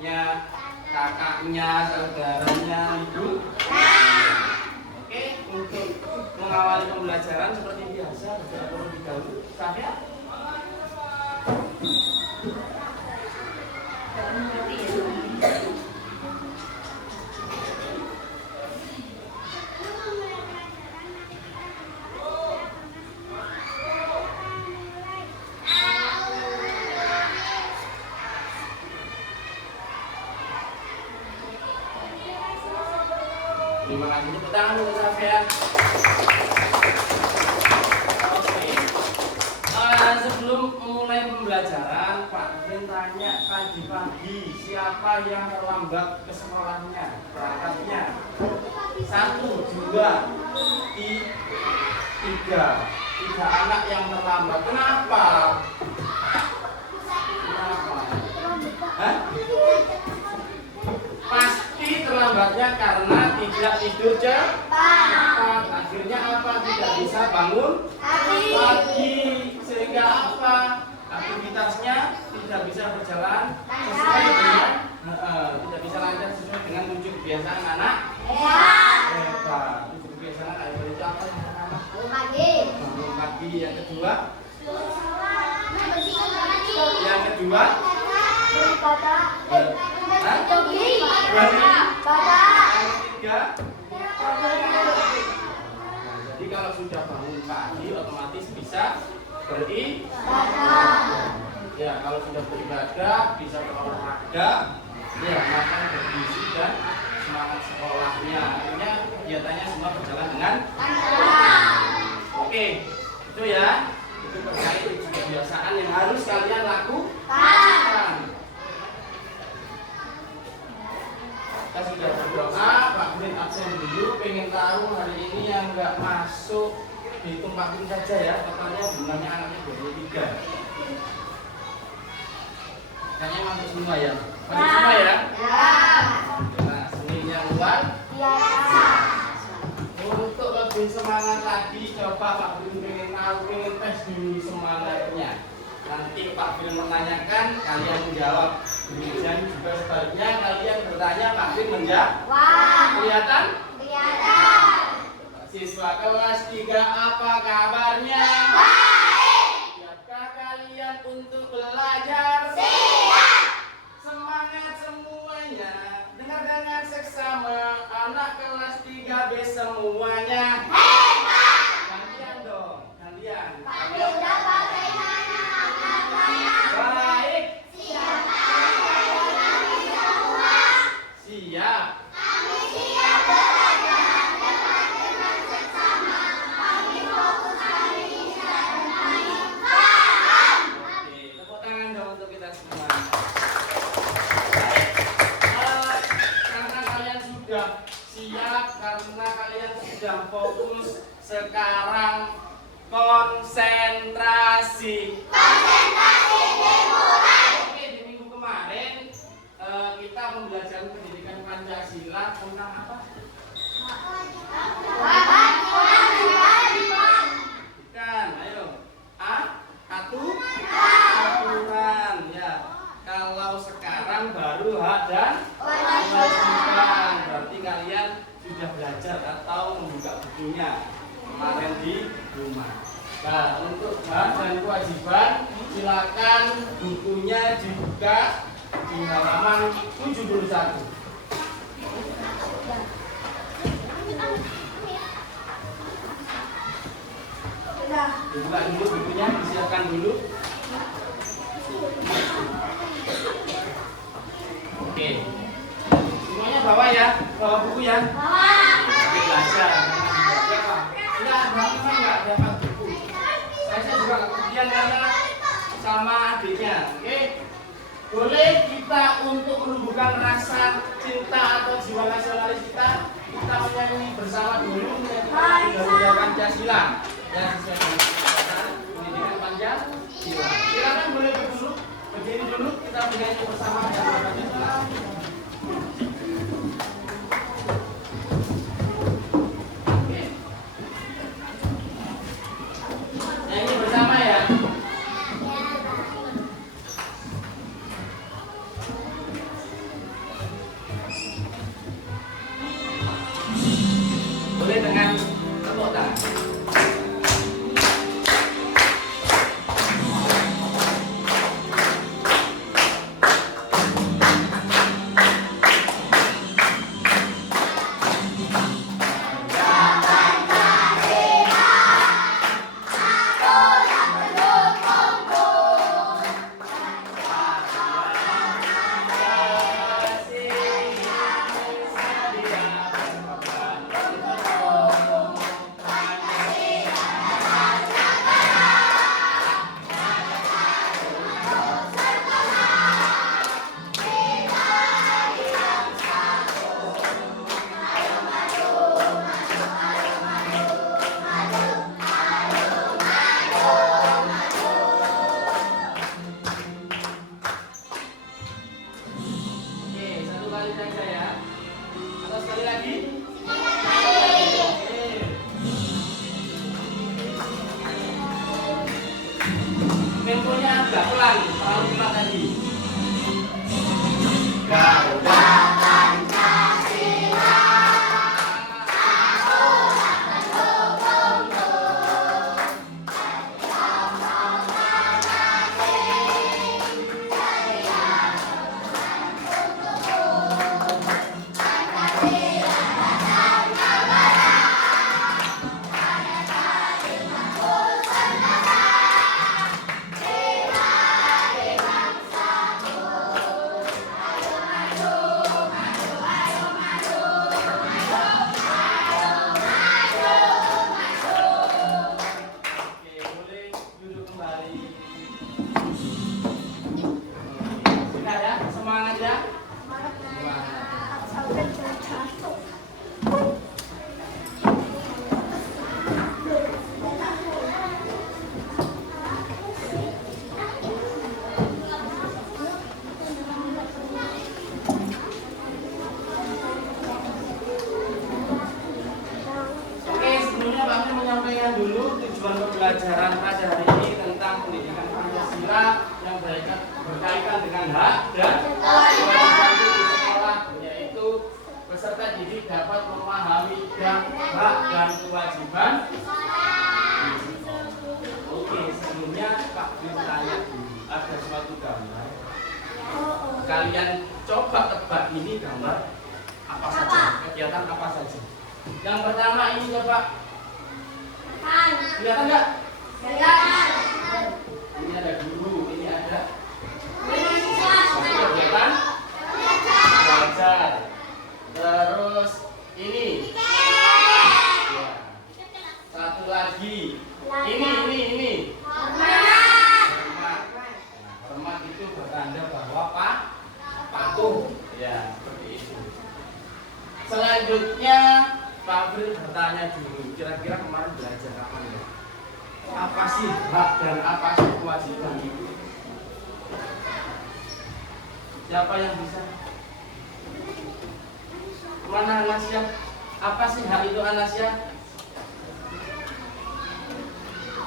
ayahnya, kakaknya, saudaranya, ibu. Oke, untuk mengawali pembelajaran seperti biasa, terlebih dahulu, Safia. Terima kasih, tepuk tangan untuk Safia. Oke. Sebelum memulai pembelajaran, Pak Frin tanya tadi pagi siapa yang terlambat ke sekolahnya, berangkatnya. 1, 2, 3 anak yang terlambat. Kenapa? Hah? Pasti terlambatnya karena tidak tidur cepat. Akhirnya apa? Tidak bisa bangun pagi. Sehingga apa? Aktivitasnya tidak bisa berjalan sesuai dengan tidak bisa lancar sesuai dengan tujuh kebiasaan anak. Hebat. Tujuh kebiasaan anak hebat itu apa? Bangun pagi. Yang kedua? Yang kedua? Jadi kalau sudah bangun pagi otomatis bisa beribadah. Ya, kalau sudah beribadah bisa berolahraga, ya makan bergizi dan semangat sekolahnya. Akhirnya kegiatannya semua berjalan dengan lancar. Oke, itu ya. Itu terkait kebiasaan yang harus kalian lakukan. Kita sudah berdoa, Pak Frin absen dulu, pengen tahu hari ini yang nggak masuk dihitung Pak Frin saja ya, totalnya jumlahnya anaknya 23. Kayaknya masuk semua ya? Masuk semua ya? Nah, seninya luar biasa. Untuk lebih semangat lagi, coba Pak Frin pengen tahu, pengen tes dulu semangatnya. Nanti Pak Frin menanyakan, kalian menjawab. Demikian juga sebaliknya, kalian bertanya, Pak Frin menjawab. Kelihatan? Kelihatan. Siswa kelas 3 apa kabarnya? Baik. Siapkah kalian untuk belajar? Siap. Semangat semuanya. Dengar dengan seksama, anak kelas 3B semuanya. Hebat. Gantian dong, gantian. Pak Frin bagaimana kabarnya? Baik. Siap. Kami siap belajar dengan seksama. Kami fokus, kami bisa dan kami paham. Oke, tepuk tangan dong untuk kita semua. Baik. Karena kalian sudah siap, karena kalian sudah fokus, sekarang konsentrasi. Konsentrasi dimulai. Oke, di minggu kemarin kita membelajar pendidikan Pancasila tentang apa? Bukan, ayo. Aturan. Ya. Kalau sekarang baru hak dan kewajiban. Berarti kalian sudah belajar atau membuka bukunya kemarin di rumah. Nah, untuk hak dan kewajiban, silakan bukunya dibuka di halaman 71. Dibuka dulu bukunya, disiapkan dulu. Oke. Semuanya bawa ya, bawa buku ya. Oke, belajar. Enggak dapat buku. Saya juga kemudian karena sama adiknya. Oke. Boleh kita untuk menumbuhkan rasa cinta atau jiwa nasionalis kita menyanyi bersama dulu menyanyi Pancasila. Ya, sesuai dengan pendidikan Pancasila. Silakan boleh berdiri dulu kita menyanyi bersama Pancasila. Nyanyi bersama ya. aja ya. Atau sekali lagi? Temponya agak pelan, terlalu cepat tadi. Garuda Pancasila. dulu tujuan pembelajaran pada hari ini tentang pendidikan Pancasila yang berkaitan dengan hak dan kewajiban di sekolah, yaitu peserta didik dapat memahami hak dan kewajiban. Oke, sebelumnya Pak bertanya dulu, ada suatu gambar. Kalian coba tebak ini gambar apa saja, kegiatan apa saja. Yang pertama ini coba. Kelihatan nggak? Kelihatan. Ini ada guru, ini ada kegiatan belajar. Terus ini. Ya. Satu lagi. Ini. Hormat itu bertanda bahwa patuh. Ya, seperti itu. Selanjutnya Pak April bertanya dulu, kira-kira kemarin belajar apa ya? Apa sih hak dan apa sih kewajiban itu? Siapa yang bisa? Mana Anasya? Apa sih hak itu Anasya?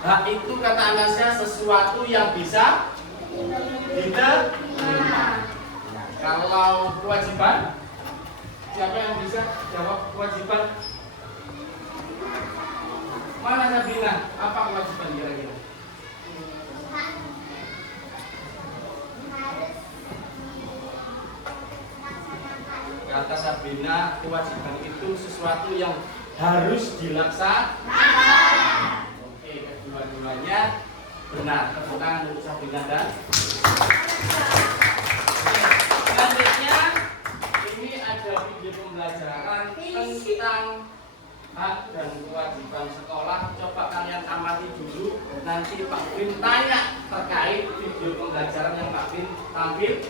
Hak itu kata Anasya sesuatu yang bisa diterima. Kalau kewajiban, siapa yang bisa jawab kewajiban? Mana Sabina? Apa kewajiban kira-kira? Kata Sabina, kewajiban itu sesuatu yang harus dilaksanakan. Oke, kedua-duanya benar. Tepuk tangan untuk Sabina dan selanjutnya ini ada video pembelajaran tentang hak dan kewajiban sekolah. Coba kalian amati dulu. Nanti Pak Bin tanya terkait video pembelajaran yang Pak Bin tampil.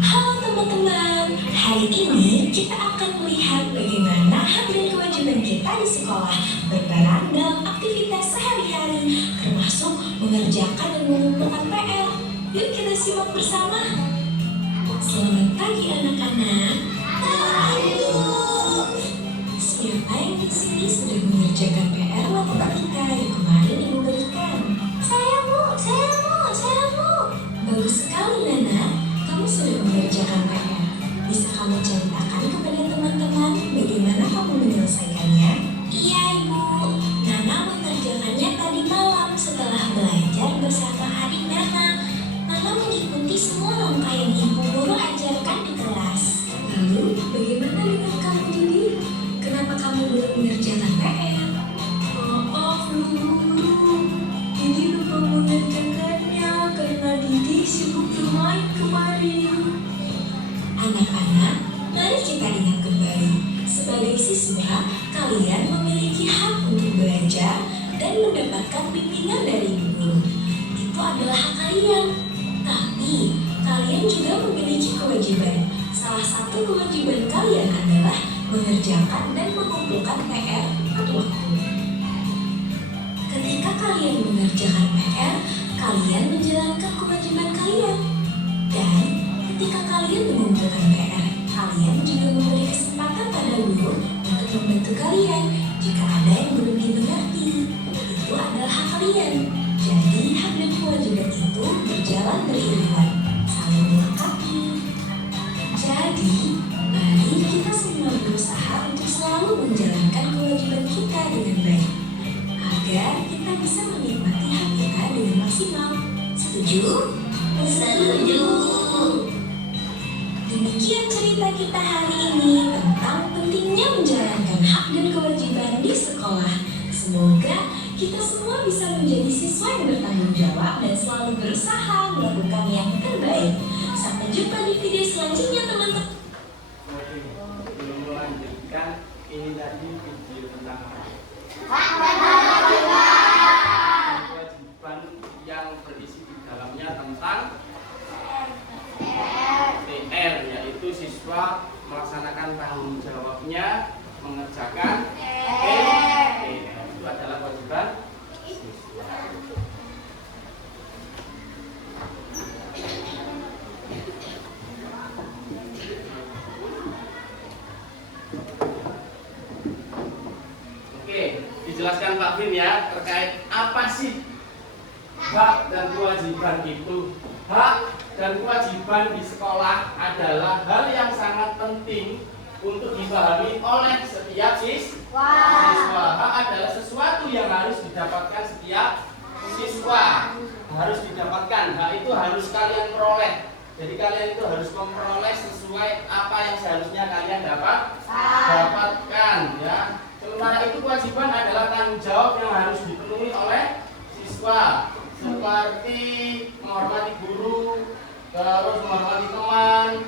Halo teman-teman, hari ini kita akan melihat bagaimana hak dan kewajiban kita di sekolah berperan dalam aktivitas sehari-hari, termasuk mengerjakan dan mengumpulkan PR. Yuk kita simak bersama. Selamat pagi anak-anak. Ayo. Siapa yang di sini sudah mengerjakan PR matematika yang kemarin ibu berikan? Saya Bu. Bagus sekali Nana. Kamu sudah mengerjakan PR. Bisa kamu ceritakan kepada teman-teman bagaimana kamu menyelesaikannya? Iya Ibu, Nana mengerjakannya tadi malam setelah belajar bersama adik Nana. Nana mengikuti semua rangkaian ibu guru ajarkan di kelas. Lalu bagaimana dengan kamu Didi? Kenapa kamu belum mengerjakan PR? Maaf guru, Didi lupa mengerjakannya karena Didi sibuk bermain kemarin. Anak-anak, mari kita ingat kembali, sebagai siswa, kalian memiliki hak untuk belajar dan mendapatkan bimbingan dari guru. Itu adalah hak kalian. Tapi, kalian juga memiliki kewajiban. Salah satu kewajiban kalian adalah mengerjakan dan mengumpulkan PR atau waktu. Ketika kalian mengerjakan PR, kalian menjalankan kewajiban kalian. Dan ketika kalian mengumpulkan PR, kalian juga memberi kesempatan pada guru untuk membantu kalian jika ada yang belum dimengerti. Itu adalah hak kalian. Jadi hak dan kewajiban itu berjalan beriringan, saling melengkapi. Jadi, mari kita semua berusaha untuk selalu menjalankan kewajiban kita dengan baik, agar kita bisa menikmati hak kita dengan maksimal. Setuju? Setuju. Demikian cerita kita hari ini tentang pentingnya menjalankan hak dan kewajiban di sekolah. Semoga kita semua bisa menjadi siswa yang bertanggung jawab dan selalu berusaha melakukan yang terbaik. Sampai jumpa di video selanjutnya, teman-teman. Oke, sebelum melanjutkan, ini tadi video tentang kewajiban yang berisi di dalamnya tentang TR, yaitu siswa melaksanakan tanggung jawabnya mengerjakan TR. Itu adalah kewajiban siswa. Oke, dijelaskan Pak Bim ya terkait apa sih hak dan kewajiban itu. Hak dan kewajiban di sekolah adalah hal yang sangat penting untuk dipahami oleh setiap siswa. Hak adalah sesuatu yang harus didapatkan setiap siswa. Harus didapatkan. Hak itu harus kalian peroleh. Jadi kalian itu harus memperoleh sesuai apa yang seharusnya kalian dapatkan ya. Sementara itu kewajiban adalah tanggung jawab yang harus dipenuhi oleh siswa, seperti menghormati guru, terus menghormati teman,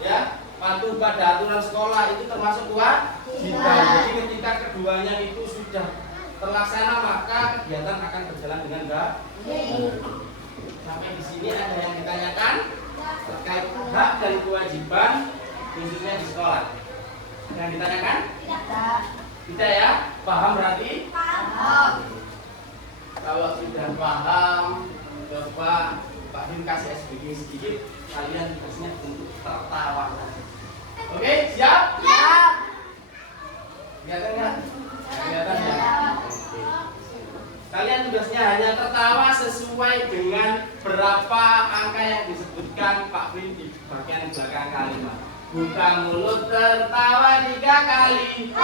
ya, patuh pada aturan sekolah, itu termasuk kewajiban. Jadi ketika keduanya itu sudah terlaksana, maka kegiatan akan berjalan dengan baik. Sampai di sini ada yang ditanyakan terkait hak dan kewajiban khususnya di sekolah. Yang ditanyakan? Tidak ya? Paham berarti? Paham. Kalau sudah paham, coba Pak Bim kasih SBG sedikit, kalian tugasnya untuk tertawa. Oke, siap? Siap. Kelihatan nggak? Kelihatan ya? Oke. Kalian tugasnya hanya tertawa sesuai dengan berapa angka yang disebutkan Pak Bim di bagian belakang kalimat. Buka mulut tertawa 3 kali. 3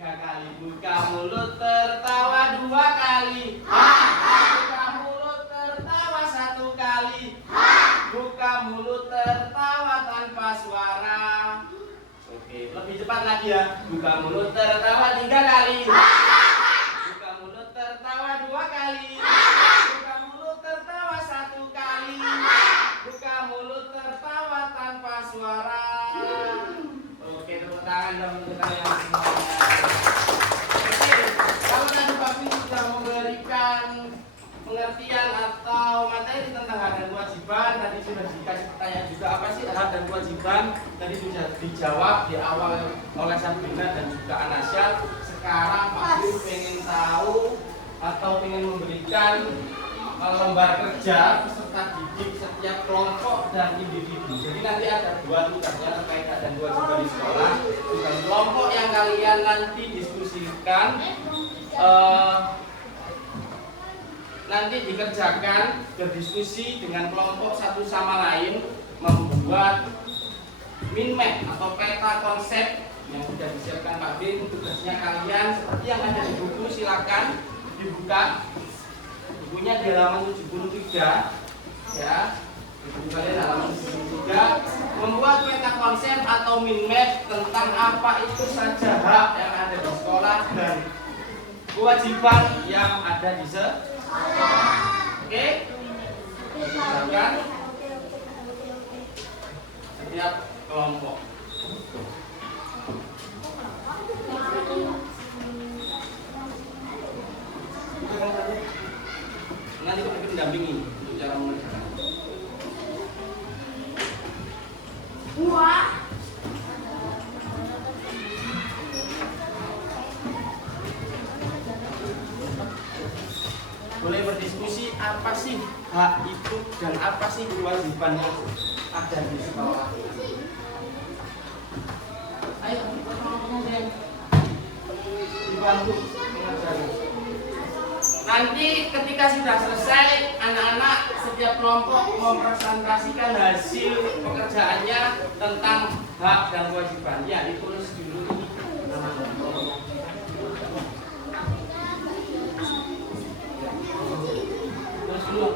kali. Buka mulut tertawa 2 kali. Buka mulut tertawa 1 kali. Buka mulut tertawa tanpa suara. Oke, lebih cepat lagi ya. Buka mulut tertawa 3 kali. Buka mulut tertawa 2 kali. Buka mulut tertawa 1 kali. Buka mulut tertawa tanpa suara. Oke, tepuk tangan dong untuk kalian semuanya. Oke, kalau tadi Pak Bim sudah memberikan pengertian atau materi tentang hak dan kewajiban, tadi sudah dikasih pertanyaan juga apa sih hak dan kewajiban, tadi sudah dijawab di awal oleh Sabrina dan juga Anasya. Sekarang Pak Bim pengen tahu atau pengen memberikan lembar kerja peserta didik setiap kelompok dan individu. Jadi nanti ada 2 tugasnya terkait hak dan kewajiban di sekolah. Tugas kelompok yang kalian nanti diskusikan nanti dikerjakan berdiskusi dengan kelompok satu sama lain, membuat min map atau peta konsep yang sudah disiapkan Pak Bim. Tugasnya kalian seperti yang ada di buku, silakan dibuka bukunya di halaman 73 ya. Buku kalian halaman 73, membuat peta konsep atau min map tentang apa itu saja hak yang ada di sekolah dan kewajiban yang ada di sekolah. Oke? Silakan setiap kelompok. Nanti Pak Bim mendampingi untuk cara mengerjakan. Boleh berdiskusi apa sih hak itu dan apa sih kewajiban yang ada di sekolah. Ayo, dibantu mengajarkan. Nanti ketika sudah selesai, anak-anak setiap kelompok mempresentasikan hasil pekerjaannya tentang hak dan kewajiban. Ya, ditulis dulu ini namanya. Terus dulu.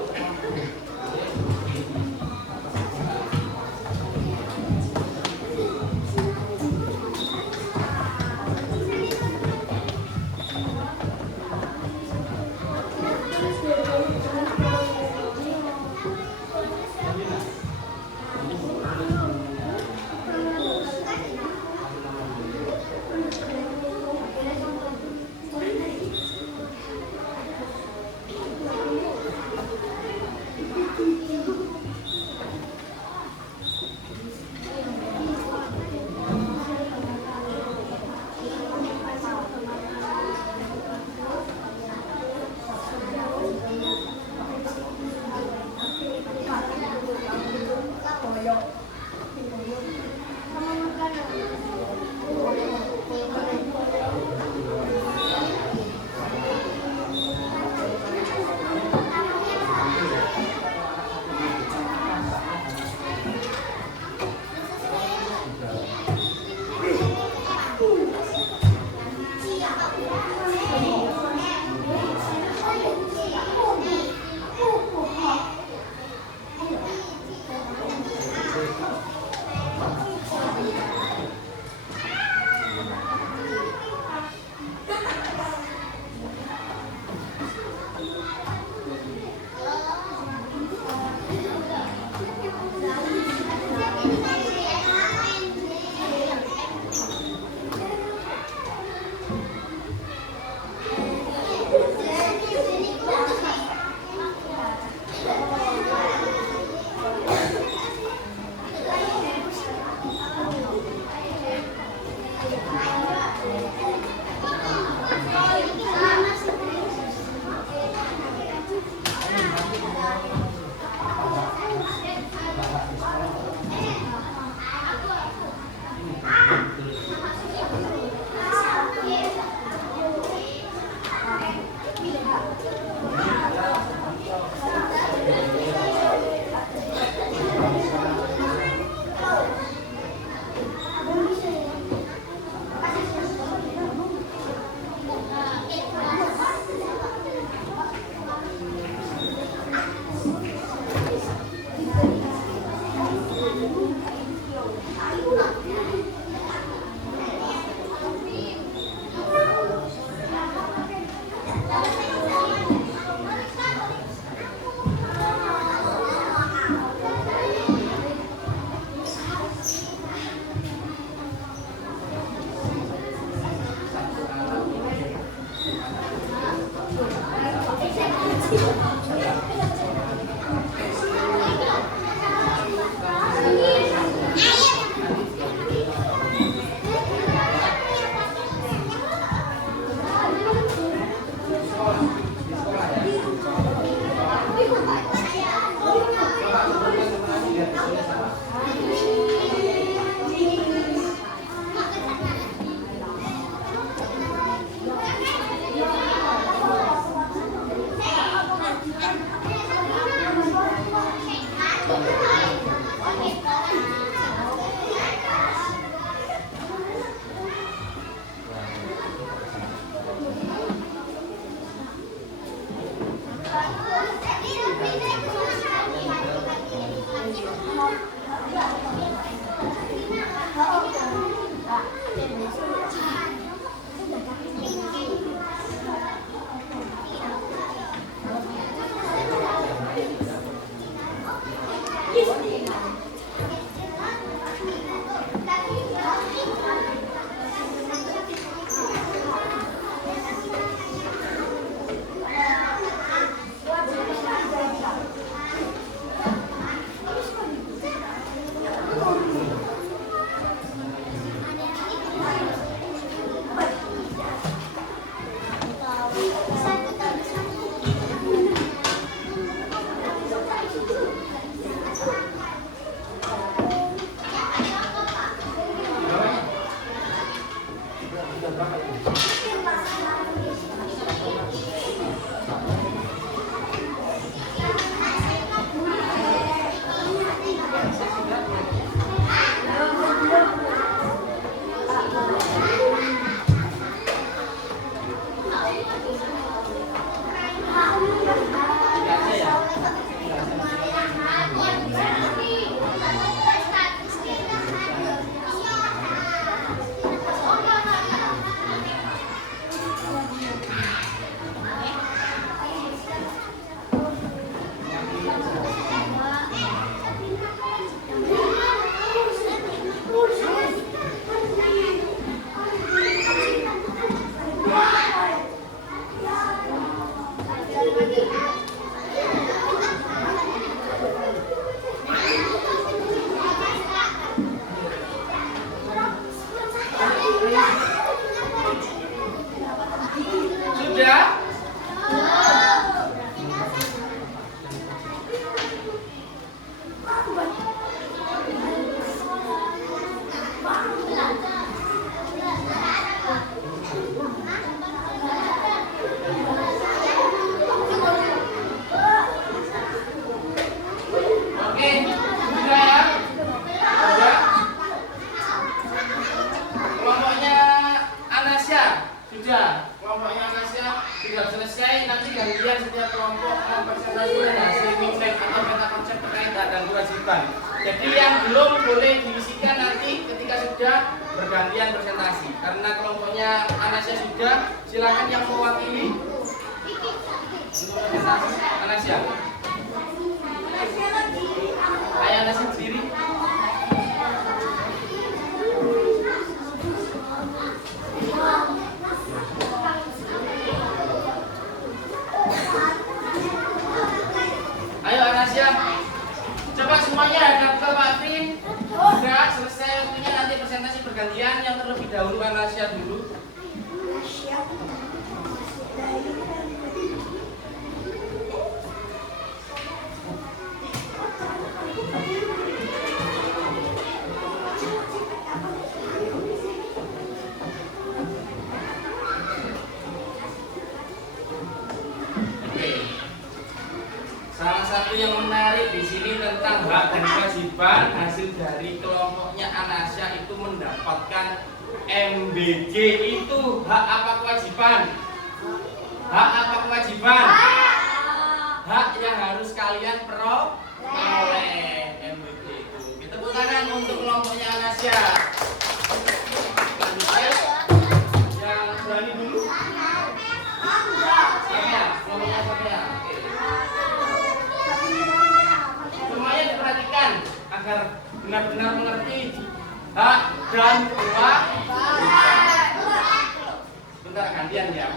Jadi yang belum boleh diisikan nanti ketika sudah bergantian presentasi. Karena kelompoknya Anasia sudah, silakan yang mewakili untuk presentasi. Anasia. Ayo Anasia berdiri. Ayo Anasia. Coba semuanya hadap ke Pak Frin. Sudah selesai waktunya, nanti presentasi bergantian. Yang terlebih dahulu Anasia dulu. Salah satu yang menarik di sini tentang hak dan kewajiban hasil dari kelompoknya Anasia itu mendapatkan MBG. Itu hak apa kewajiban? Hak apa kewajiban? Hak yang harus kalian peroleh. MBG itu. Kita tepuk tangan untuk kelompoknya Anasia. Yang berani dulu. Saya, kelompoknya saya. Semuanya diperhatikan agar benar-benar mengerti hak dan kewajiban. Bentar gantian ya.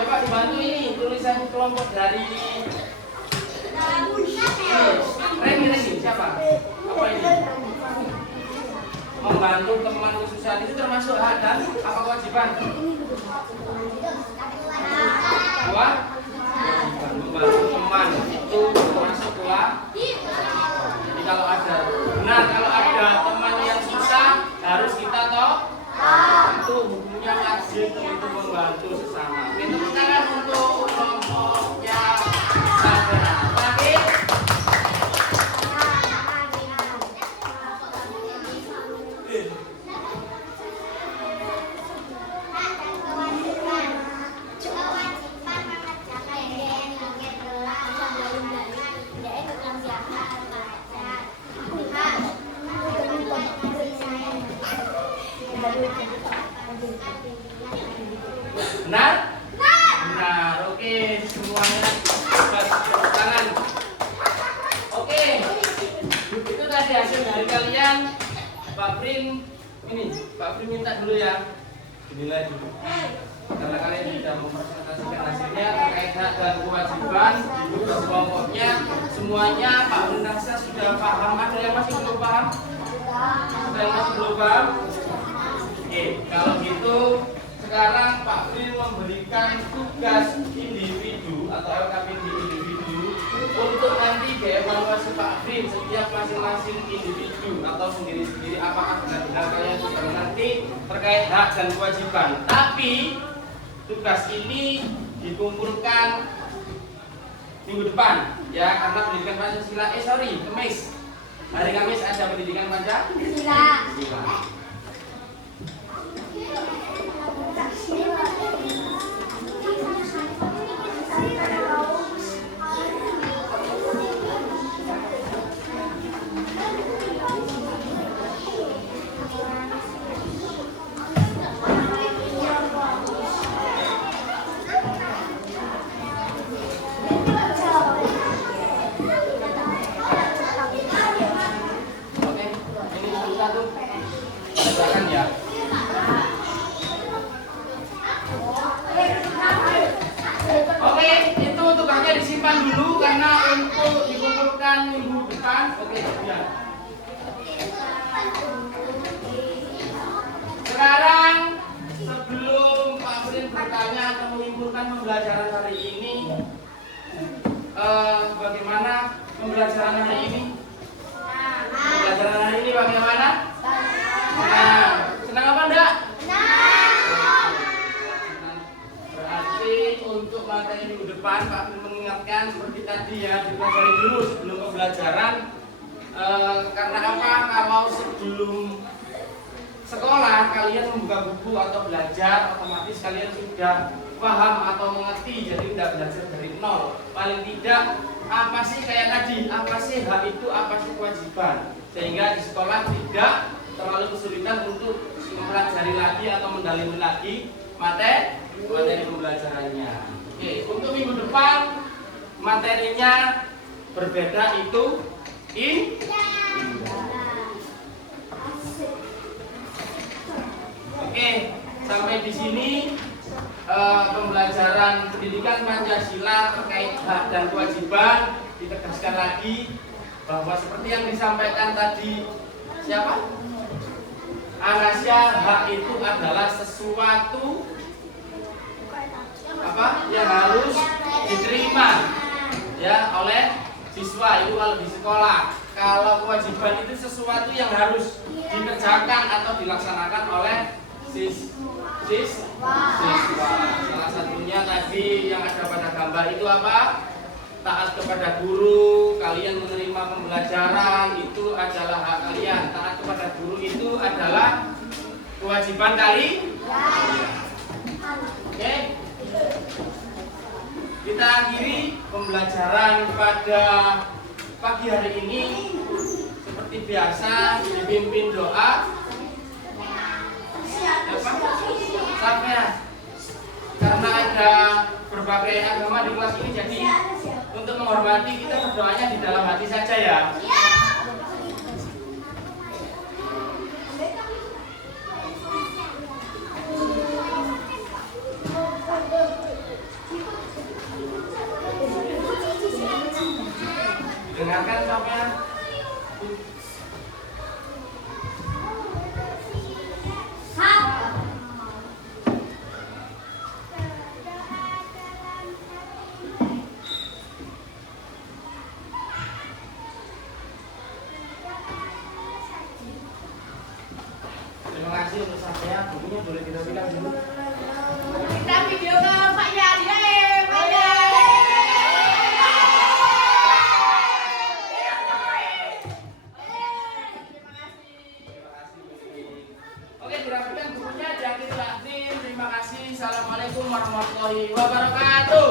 Coba dibantu ini tulisan kelompok dari Reni siapa? Apa ini? Membantu teman kesusahan itu termasuk hak dan apa kewajiban? Wah, membantu teman itu termasuk kewajiban. Jadi kalau ada teman yang susah harus kita itu hukumnya wajib itu membantu sesama. Kita tepuk tangan untuk kelompoknya Sabera. Terakhir. Benar? Benar. Oke, semuanya tepuk tangan. Oke. Itu tadi hasil dari kalian. Pak Prin, ini Pak Prin minta dulu ya. Dinilai dulu. Karena kalian sudah mempresentasikan hasilnya terkait hak dan kewajiban di tugas kelompoknya. Semuanya Pak Prin rasa sudah paham. Ada yang masih belum paham? Ada yang masih belum paham? Oke, kalau gitu sekarang Pak Prin memberikan tugas individu atau LKPD individu untuk nanti dievaluasi Pak Prin setiap masing-masing individu atau sendiri-sendiri apakah benar-benar kalian sudah mengerti terkait hak dan kewajiban. Tapi tugas ini dikumpulkan minggu depan ya, karena pendidikan Pancasila Kamis. Hari Kamis ada pendidikan Pancasila. Oke, ini satu. Silakan ya. Oke, itu tugasnya disimpan dulu karena untuk dikumpulkan minggu depan. Oke, ya. Sekarang sebelum Pak Prin bertanya atau menyimpulkan pembelajaran hari ini, bagaimana pembelajaran hari ini? Pembelajaran hari ini bagaimana? Senang. Senang apa enggak? Berarti untuk materi minggu depan Pak Fir mengingatkan seperti tadi ya, dipelajari dulu sebelum pembelajaran. Karena apa? Kalau sebelum sekolah kalian membuka buku atau belajar, otomatis kalian sudah paham atau mengerti, jadi tidak belajar dari nol. Paling tidak apa sih kayak tadi, apa sih hak itu, apa sih kewajiban, sehingga di sekolah tidak terlalu kesulitan untuk mempelajari lagi atau mendalami lagi materi pembelajarannya. Oke, untuk minggu depan materinya berbeda, itu Oke, sampai di sini pembelajaran pendidikan Pancasila terkait hak dan kewajiban. Ditegaskan lagi bahwa seperti yang disampaikan tadi siapa? Anasya, hak itu adalah sesuatu apa yang harus diterima ya oleh siswa, itu kalau di sekolah. Kalau kewajiban itu sesuatu yang harus dikerjakan atau dilaksanakan oleh siswa. Salah satunya tadi yang ada pada gambar itu apa? Taat kepada guru. Kalian menerima pembelajaran itu adalah hak kalian. Taat kepada guru itu adalah kewajiban kalian. Oke. Kita akhiri pembelajaran pada pagi hari ini seperti biasa dipimpin doa. Sampai karena ada berbagai agama di kelas ini, jadi untuk menghormati kita berdoanya di dalam hati saja ya. Dengarkan sampai terima kasih untuk saya. Bukunya boleh ditampilkan dulu. Kita video ke Pak Yadi, Pak Yadi. Oke, dirapikan bukunya, diakhiri takdim. Terima kasih. Assalamualaikum warahmatullahi wabarakatuh.